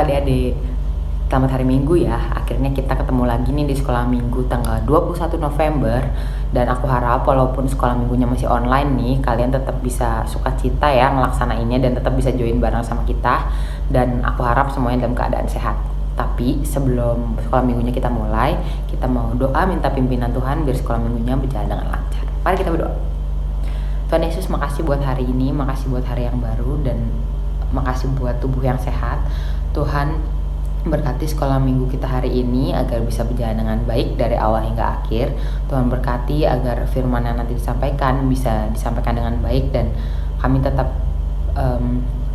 Halo adik-adik, selamat hari Minggu ya. Akhirnya kita ketemu lagi nih di sekolah minggu tanggal 21 November. Dan aku harap walaupun sekolah minggunya masih online nih, kalian tetap bisa sukacita ya ngelaksanainnya dan tetap bisa join bareng sama kita. Dan aku harap semuanya dalam keadaan sehat. Tapi sebelum sekolah minggunya kita mulai, kita mau doa minta pimpinan Tuhan biar sekolah minggunya berjalan dengan lancar. Mari kita berdoa. Tuhan Yesus, makasih buat hari ini, makasih buat hari yang baru, dan makasih buat tubuh yang sehat. Tuhan, berkati sekolah minggu kita hari ini agar bisa berjalan dengan baik dari awal hingga akhir. Tuhan berkati agar firman yang nanti disampaikan bisa disampaikan dengan baik dan kami tetap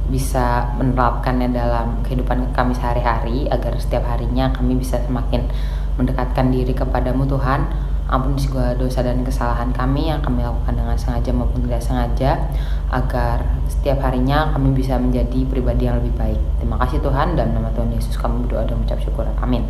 bisa menerapkannya dalam kehidupan kami sehari-hari, agar setiap harinya kami bisa semakin mendekatkan diri kepadamu Tuhan. Ampuni segala dosa dan kesalahan kami yang kami lakukan dengan sengaja maupun tidak sengaja, agar setiap harinya kami bisa menjadi pribadi yang lebih baik. Terima kasih Tuhan, dalam nama Tuhan Yesus kami berdoa dan mengucap syukur. Amin.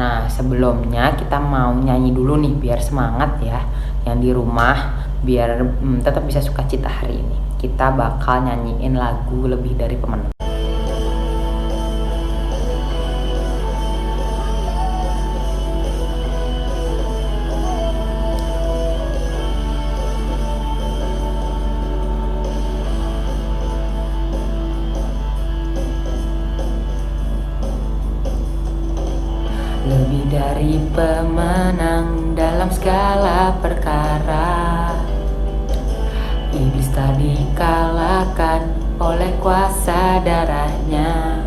Nah, sebelumnya kita mau nyanyi dulu nih biar semangat ya. Yang di rumah biar tetap bisa sukacita hari ini. Kita bakal nyanyiin lagu Lebih Dari Pemenang. Lebih dari pemenang dalam segala perkara, iblis tak dikalahkan oleh kuasa darahnya.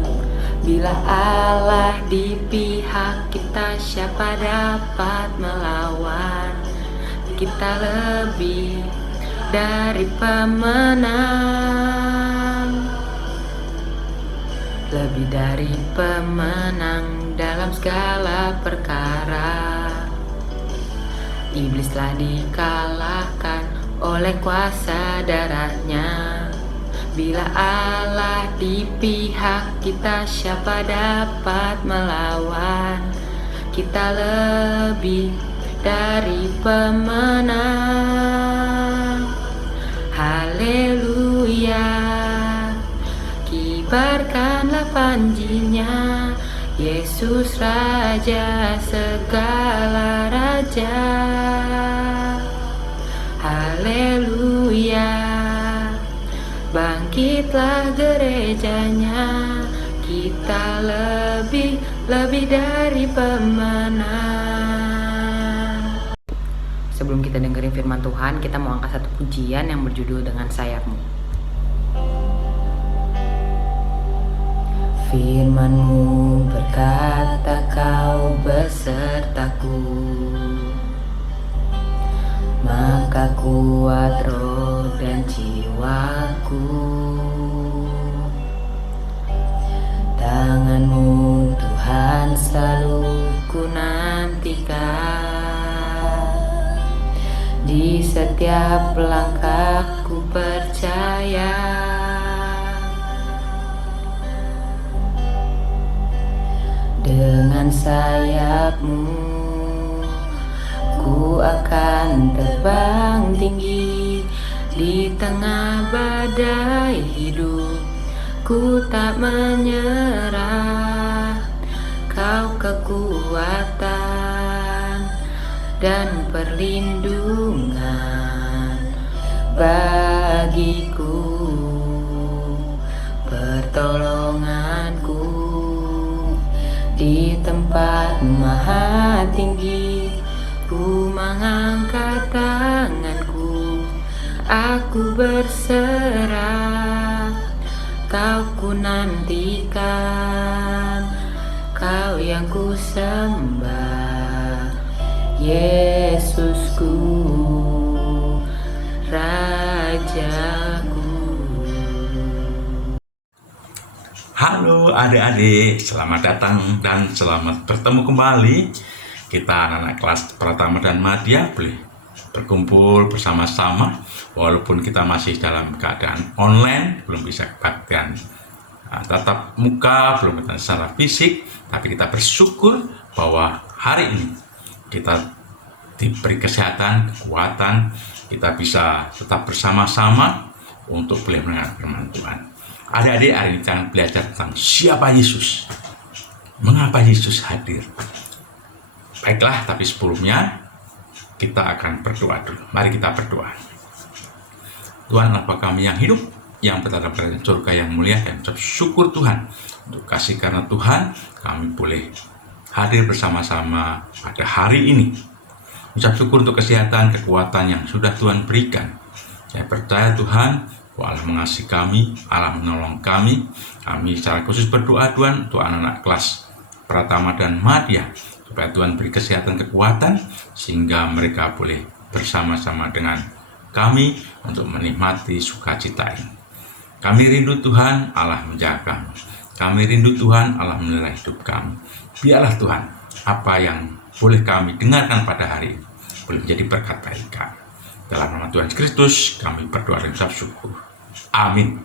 Bila Allah di pihak kita, siapa dapat melawan? Kita lebih dari pemenang, lebih dari pemenang dalam segala perkara. Iblis telah dikalahkan oleh kuasa darahnya. Bila Allah di pihak kita, siapa dapat melawan? Kita lebih dari pemenang. Haleluya, kibarkanlah panjinya, Yesus Raja segala raja. Haleluya, bangkitlah gerejanya, kita lebih dari pemenang. Sebelum kita dengerin firman Tuhan, kita mau angkat satu pujian yang berjudul Dengan Sayapmu. Firman-Mu berkata, Kau besertaku, maka kuat roh dan jiwaku. Tangan-Mu Tuhan selalu ku nantikan, di setiap langkahku percaya. Dengan sayap-Mu ku akan terbang tinggi, di tengah badai hidup ku tak menyerah. Kau kekuatan dan perlindungan bagiku, pertolonganku di tempat maha tinggi. Ku mengangkat tanganku, aku berserah. Kau ku nantikan, Kau yang ku sembah, Yesusku, Rajaku. Halo adik-adik, selamat datang dan selamat bertemu kembali. Kita anak-anak kelas Pratama dan Madya boleh berkumpul bersama-sama walaupun kita masih dalam keadaan online, belum bisa kebaktian tatap muka, belum kita secara fisik, tapi kita bersyukur bahwa hari ini kita diberi kesehatan, kekuatan, kita bisa tetap bersama-sama untuk boleh mendengar firman Tuhan. Adik-adik, hari ini kita belajar tentang siapa Yesus. Mengapa Yesus hadir? Baiklah, tapi sebelumnya kita akan berdoa dulu. Mari kita berdoa. Tuhan Bapa kami yang hidup, yang berada pada surga yang mulia, dan ucap syukur Tuhan untuk kasih karena Tuhan kami boleh hadir bersama-sama pada hari ini. Ucap syukur untuk kesehatan, kekuatan yang sudah Tuhan berikan. Saya percaya Tuhan, Allah mengasihi kami, Allah menolong kami. Kami secara khusus berdoa Tuhan untuk anak-anak kelas Pratama dan Madya, supaya Tuhan beri kesehatan, kekuatan, sehingga mereka boleh bersama-sama dengan kami untuk menikmati sukacita ini. Kami rindu Tuhan, Allah menjaga kami. Kami rindu Tuhan, Allah menilai hidup kami. Biarlah Tuhan, apa yang boleh kami dengarkan pada hari ini boleh menjadi berkat bagi kami. Dalam nama Tuhan Kristus, kami berdoa dan ucap syukur. Amin.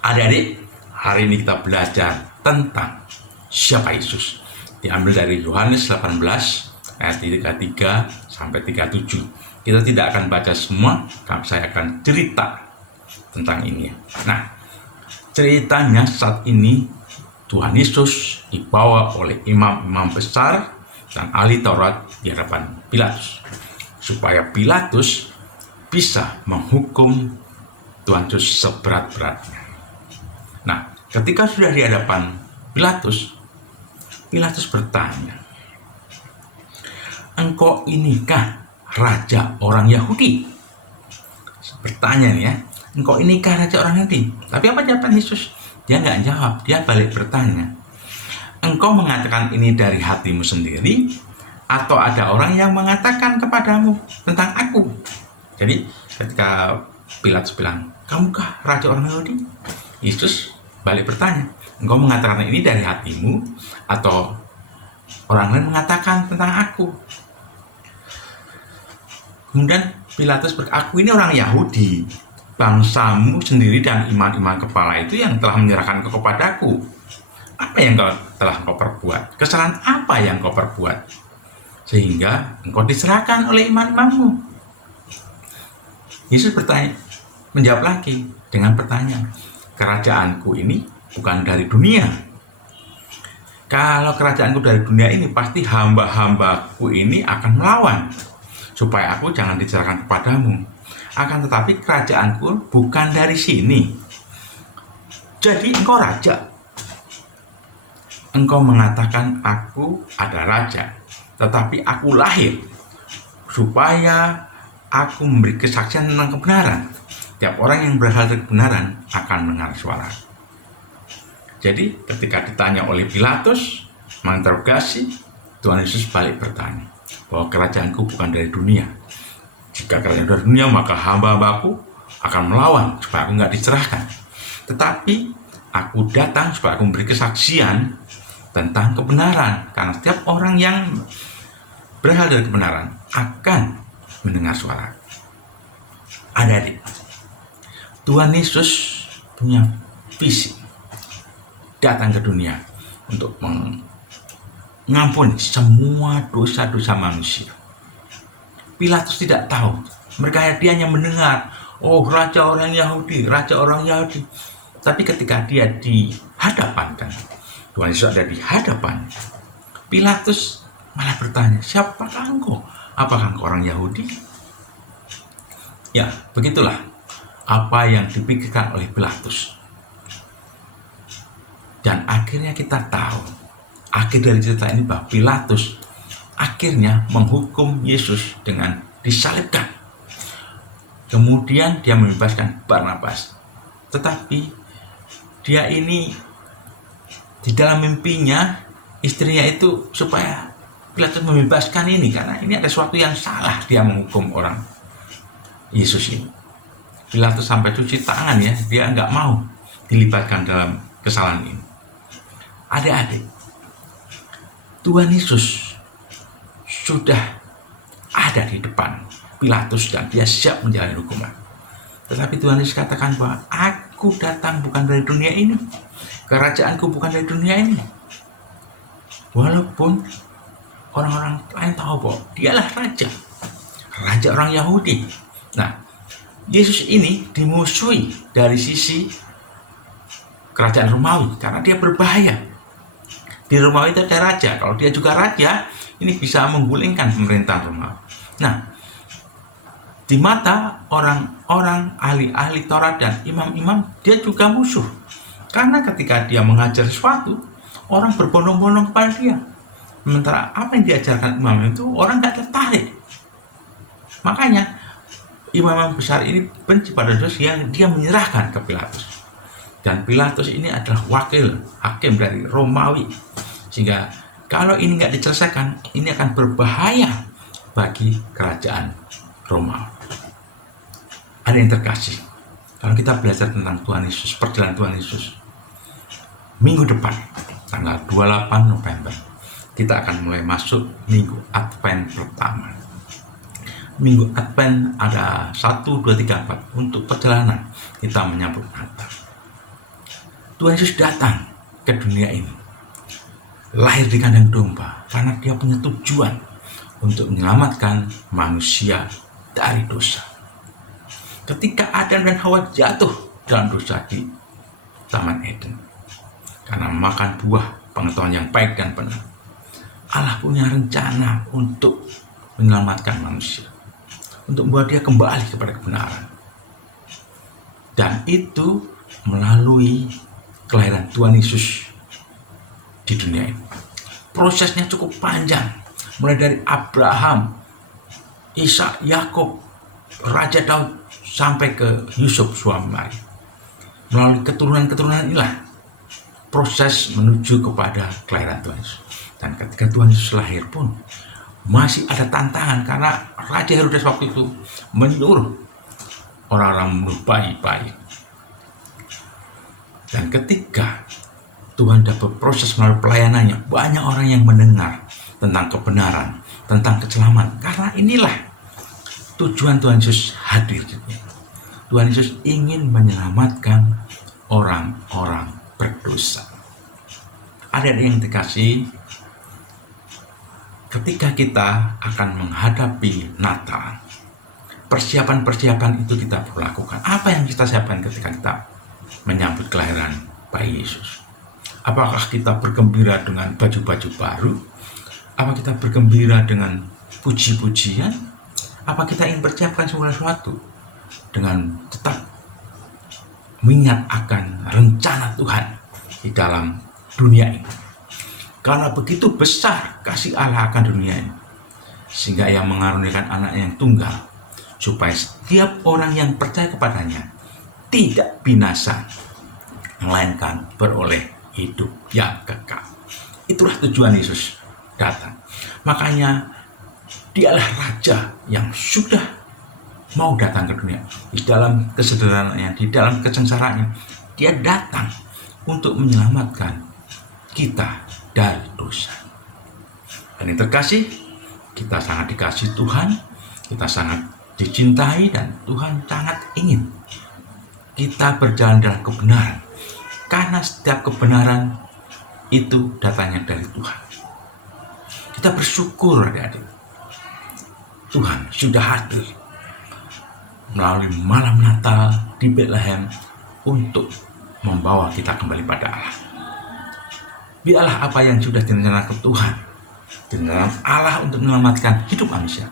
Adik-adik, hari ini kita belajar tentang siapa Yesus. Diambil dari Yohanes 18 ayat 33 sampai 37. Kita tidak akan baca semua, saya akan cerita tentang ini. Nah, ceritanya saat ini Tuhan Yesus dibawa oleh imam-imam besar dan ahli Taurat di hadapan Pilatus, supaya Pilatus bisa menghukum Tuhan Yesus seberat-beratnya. Nah, ketika sudah di hadapan Pilatus bertanya, "Engkau inikah raja orang Yahudi?" Bertanya nih ya, "Engkau inikah raja orang Yahudi?" Tapi apa jawaban Yesus? Dia nggak jawab, dia balik bertanya, "Engkau mengatakan ini dari hatimu sendiri, atau ada orang yang mengatakan kepadamu tentang aku?" Jadi ketika Pilatus bilang, "Kamukah raja orang Yahudi?" Yesus balik bertanya, "Engkau mengatakan ini dari hatimu, atau orang lain mengatakan tentang aku?" Kemudian Pilatus berkata, "Aku ini orang Yahudi, bangsamu sendiri dan imam-imam kepala itu yang telah menyerahkan kau kepadaku. Apa yang telah kau perbuat? Kesalahan apa yang kau perbuat sehingga engkau diserahkan oleh imam-imammu?" Yesus menjawab lagi dengan pertanyaan, "Kerajaanku ini bukan dari dunia. Kalau kerajaanku dari dunia ini, pasti hamba-hambaku ini akan melawan, supaya aku jangan diserahkan kepadamu. Akan tetapi kerajaanku bukan dari sini. Jadi engkau raja. Engkau mengatakan aku ada raja, tetapi aku lahir supaya aku memberi kesaksian tentang kebenaran. Tiap orang yang berasal dari kebenaran akan mendengar suara." Jadi ketika ditanya oleh Pilatus, menginterogasi, Tuhan Yesus balik bertanya bahwa kerajaanku bukan dari dunia. Jika kerajaan dari dunia, maka hamba-hambaku akan melawan supaya aku nggak diserahkan. Tetapi aku datang supaya aku memberi kesaksian tentang kebenaran, karena setiap orang yang berasal dari kebenaran akan mendengar suara. Adik-adik, Tuhan Yesus punya visi datang ke dunia untuk mengampuni semua dosa-dosa manusia. Pilatus tidak tahu, dia hanya mendengar, "Oh, raja orang Yahudi, raja orang Yahudi." Tapi ketika dia dihadapan, kan Tuhan Yesus ada di hadapan, Pilatus malah bertanya, "Siapakah engkau? Apakah engkau orang Yahudi?" Ya, begitulah apa yang dipikirkan oleh Pilatus. Dan akhirnya kita tahu, akhir dari cerita ini, bahwa Pilatus akhirnya menghukum Yesus dengan disalibkan. Kemudian dia membebaskan Barnabas. Tetapi dia ini di dalam mimpinya, istrinya itu supaya Pilatus membebaskan ini, karena ini ada sesuatu yang salah dia menghukum orang Yesus ini. Pilatus sampai cuci tangan ya, dia nggak mau dilibatkan dalam kesalahan ini. Adik-adik, Tuhan Yesus sudah ada di depan Pilatus dan dia siap menjalani hukuman. Tetapi Tuhan Yesus katakan bahwa aku datang bukan dari dunia ini, kerajaanku bukan dari dunia ini. Walaupun orang-orang lain tahu bahwa dialah raja orang Yahudi. Nah, Yesus ini dimusuhi dari sisi kerajaan Romawi karena dia berbahaya. Di Romawi itu ada raja. Kalau dia juga raja, ini bisa menggulingkan pemerintahan Romawi. Nah, di mata orang-orang ahli-ahli Taurat dan imam-imam, dia juga musuh. Karena ketika dia mengajar sesuatu, orang berbondong-bondong kepada dia. Sementara apa yang diajarkan imam itu, orang tidak tertarik. Makanya, imam besar ini benci pada Yesus yang dia menyerahkan ke Pilatus. Dan Pilatus ini adalah wakil hakim dari Romawi. Sehingga kalau ini nggak diselesaikan, ini akan berbahaya bagi kerajaan Romawi. Ada yang terkasih, kalau kita belajar tentang Tuhan Yesus, perjalanan Tuhan Yesus, minggu depan, tanggal 28 November, kita akan mulai masuk minggu Advent pertama. Minggu Advent ada 1, 2, 3, 4 untuk perjalanan kita menyambut Natal. Tuhan Yesus datang ke dunia ini, lahir di kandang domba, karena dia punya tujuan untuk menyelamatkan manusia dari dosa. Ketika Adam dan Hawa jatuh dalam dosa di Taman Eden, karena memakan buah pengetahuan yang baik dan benar, Allah punya rencana untuk menyelamatkan manusia, untuk membuat dia kembali kepada kebenaran. Dan itu melalui kelahiran Tuhan Yesus di dunia ini. Prosesnya cukup panjang, mulai dari Abraham, Ishak, Yakub, Raja Daud, sampai ke Yusuf suami Maria. Melalui keturunan-keturunan inilah proses menuju kepada kelahiran Tuhan Yesus. Dan ketika Tuhan Yesus lahir pun masih ada tantangan, karena Raja Herodes waktu itu menyuruh orang-orang membunuh bayi-bayi. Dan ketika Tuhan dapat proses melalui pelayanannya, banyak orang yang mendengar tentang kebenaran, tentang keselamatan. Karena inilah tujuan Tuhan Yesus hadir. Tuhan Yesus ingin menyelamatkan orang-orang berdosa. Ada yang dikasih, ketika kita akan menghadapi Natal, persiapan-persiapan itu kita perlu lakukan. Apa yang kita siapkan ketika kita menyambut kelahiran bayi Yesus? Apakah kita bergembira dengan baju-baju baru? Apa kita bergembira dengan puji-pujian? Apa kita ingin persiapkan segala sesuatu dengan tetap mengingat akan rencana Tuhan di dalam dunia ini? Karena begitu besar kasih Allah akan dunia ini, sehingga Ia mengaruniakan anak yang tunggal, supaya setiap orang yang percaya kepadanya tidak binasa, melainkan beroleh hidup yang kekal. Itulah tujuan Yesus datang. Makanya Dialah Raja yang sudah mau datang ke dunia. Di dalam kesederhanaannya, di dalam kesengsaraannya, Dia datang untuk menyelamatkan kita dari dosa. Dan yang terkasih, kita sangat dikasihi Tuhan, kita sangat dicintai, dan Tuhan sangat ingin kita berjalan dalam kebenaran. Karena setiap kebenaran itu datangnya dari Tuhan. Kita bersyukur adik-adik, Tuhan sudah hadir melalui malam Natal di Bethlehem untuk membawa kita kembali pada Allah. Biarlah apa yang sudah direncanakan Tuhan di dalam Allah untuk menyelamatkan hidup manusia,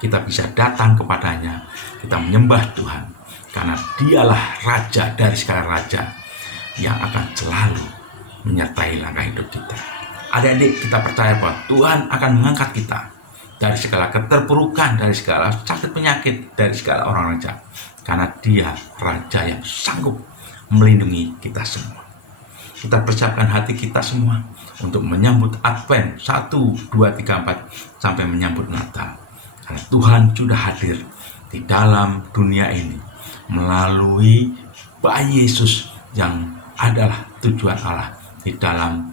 kita bisa datang kepadanya, kita menyembah Tuhan, karena Dialah Raja dari segala raja yang akan selalu menyertai langkah hidup kita. Adik-adik, kita percaya bahwa Tuhan akan mengangkat kita dari segala keterpurukan, dari segala sakit penyakit, dari segala orang raja, karena Dia Raja yang sanggup melindungi kita semua. Kita persiapkan hati kita semua untuk menyambut Advent 1, 2, 3, 4 sampai menyambut Natal. Karena Tuhan sudah hadir di dalam dunia ini melalui bayi Yesus yang adalah tujuan Allah di dalam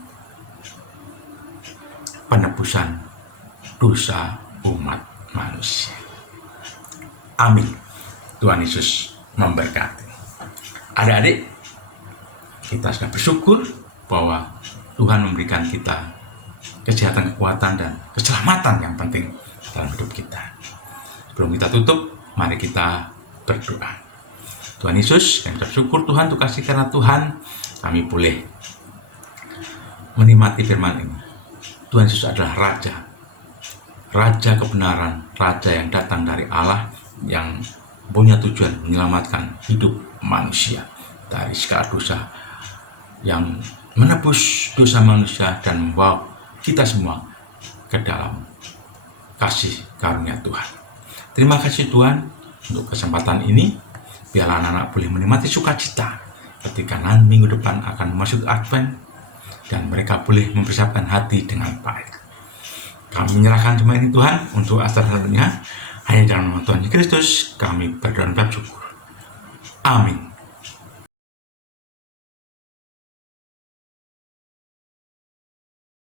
penebusan dosa umat manusia. Amin. Tuhan Yesus memberkati. Adik-adik, kita sudah bersyukur bahwa Tuhan memberikan kita kesehatan, kekuatan, dan keselamatan yang penting dalam hidup kita. Sebelum kita tutup, mari kita berdoa. Tuhan Yesus, yang bersyukur Tuhan untuk kasih karena Tuhan kami boleh menikmati firman ini. Tuhan Yesus adalah Raja, Raja kebenaran, Raja yang datang dari Allah, yang punya tujuan menyelamatkan hidup manusia dari segala dosa, yang menebus dosa manusia dan membawa kita semua ke dalam kasih karunia Tuhan. Terima kasih Tuhan untuk kesempatan ini. Biarlah anak-anak boleh menikmati sukacita ketika nanti minggu depan akan masuk Advent, dan mereka boleh mempersiapkan hati dengan baik. Kami menyerahkan semua ini Tuhan untuk acara selanjutnya. Hanya dalam nama Tuhan Yesus Kristus kami berdoa dan bersyukur. Amin.